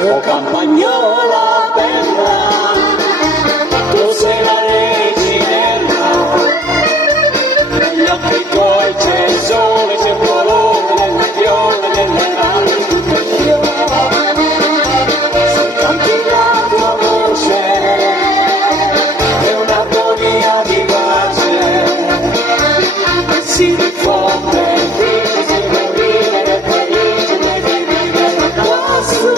Oh campagnola bella, tu sei la reginella, negli occhi tuoi c'è il sole, c'è il colore delle fiore, delle navi, tutto il fiore, soltanto la tua voce è un'armonia di pace, che si diffonde, dice se vuoi vivere felice, devi vivere lassù.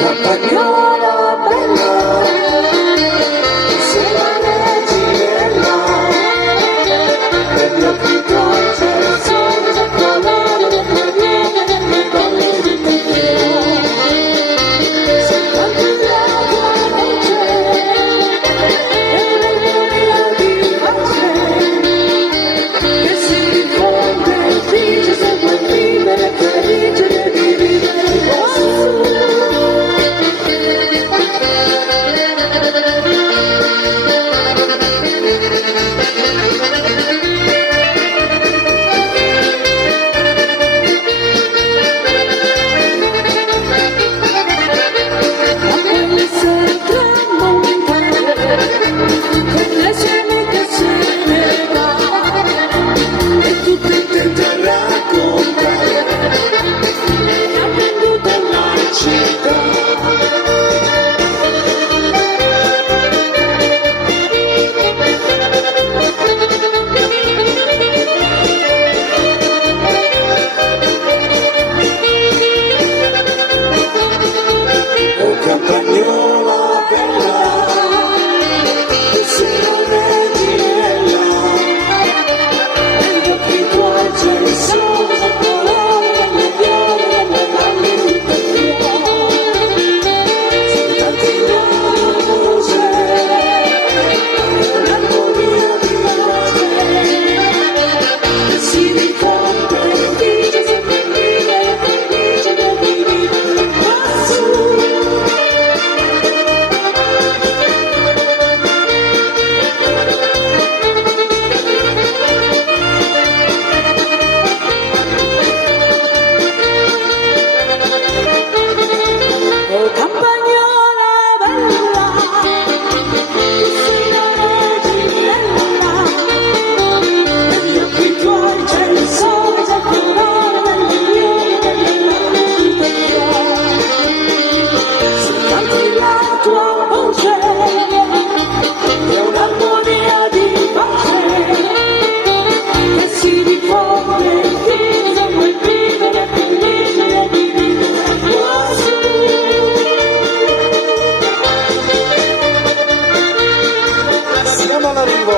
Campagnola bella, sei la reginella, negli occhi tuoi c'è il sole, c'è il colore delle viene, delle donne di tutti i soltanto la tua voce è un'armonia di pace, che si diffonde e dice se vuoi vivere felice devi vivere lassù. Campagnola bella, tu sei la reginella, negli occhi tuoi c'è il sole, c'è il colore delle fiore, delle navi, tutto il fiore, soltanto la voce è un'armonia di pace, che si diffonde e dice se vuoi vivere felice devi vivere lassù. Oh campagnola bella, tu sei la reginella, negli occhi tuoi c'è il sole, c'è il colore delle fiori, delle navi, tutto il fiore, soltanto la tua voce è un'armonia di pace, che si diffonde e dice se vuoi vivere felice devi vivere lassù. Siamo all'arrivo.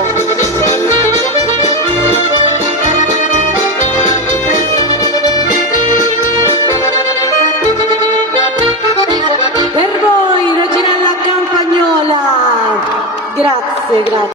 Per voi, Reginella Campagnola. Grazie, grazie.